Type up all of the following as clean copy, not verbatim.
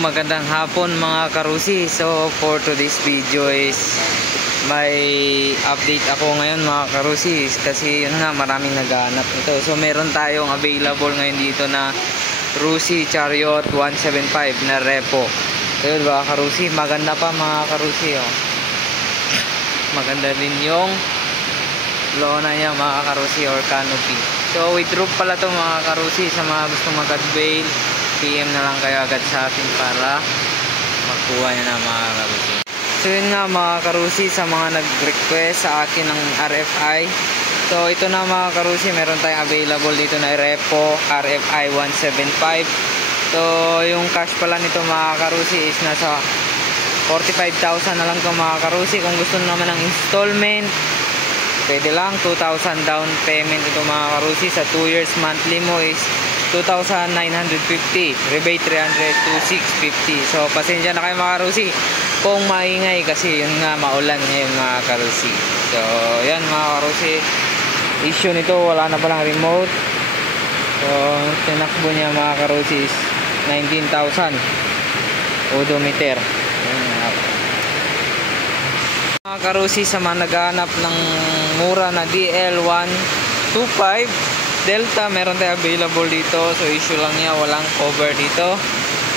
magandang hapon mga karusi. So for today's video is may update ako ngayon mga karusi, kasi yun nga, maraming naghahanap nito. So meron tayong available ngayon dito na Rusi Chariot 175 na repo. So yun mga karusi, maganda pa mga karusi, oh. Maganda din yung lona niya mga karusi, or canopy. So with roof pala to mga karusi. Sa mga gustong mag-avail, PM na lang kayo agad sa atin para magkuha nyo na mga karusi. So yun nga mga karusi, sa mga nag-request sa akin ng RFI, so ito na mga karusi, meron tayong available dito na repo RFI 175. So yung cash pala nito mga karusi is nasa 45,000 na lang to mga karusi. Kung gusto naman ng installment, pwede lang 2,000 down payment ito mga karusi. Sa 2 years monthly mo is 2,950, rebate 300 to 650. So pasensya na kayo mga karusi kung maingay, kasi yun nga, maulan ngayon mga karusi. So yan mga karusi, issue nito, wala na palang remote. So tinakbo niya mga karusi is 19,000 odometer. Mga karusi, sa mga naghahanap ng mura na DL125 Delta, meron tayo available dito. So issue lang niya, walang cover dito.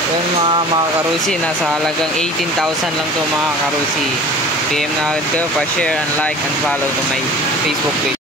So mga karusi, nasa halagang 18,000 lang to mga karusi. PM na agad kayo, pa-share and like and follow to my Facebook page.